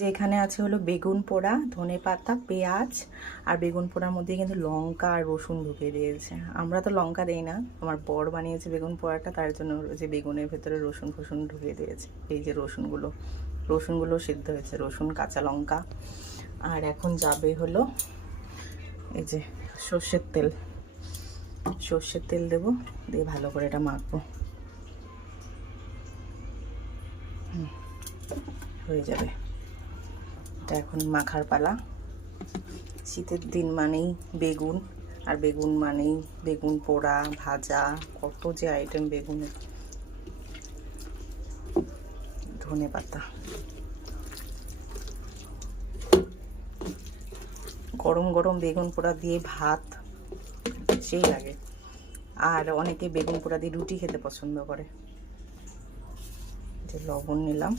যে এখানে আছে হলো বেগুন পোড়া, ধনেপাতা, পেঁয়াজ আর বেগুন পোড়ার মধ্যে কিন্তু লঙ্কা আর রসুন ঢুকিয়ে দিয়েছে। আমরা তো লঙ্কা দেই না, আমার বর বানিয়েছে বেগুন পোড়াটা, তার জন্য যে বেগুনের ভেতরে রসুন ফসুন ঢুকিয়ে দিয়েছে। এই যে রসুনগুলো সিদ্ধ হয়েছে, রসুন কাঁচা লঙ্কা। আর এখন যাবে হলো এই যে সর্ষের তেল দেবো, দিয়ে ভালো করে এটা মাখবো। হয়ে যাবে এটা, এখন মাখার পালা। শীতের দিন মানেই বেগুন, আর বেগুন মানেই বেগুন পোড়া, ভাজা, কত যে আইটেম বেগুনের। ধনেপাতা, গরম গরম বেগুন পোড়া দিয়ে ভাত সেই লাগে। আর অনেকে বেগুন পোড়া দিয়ে রুটি খেতে পছন্দ করে। যে লবণ নিলাম।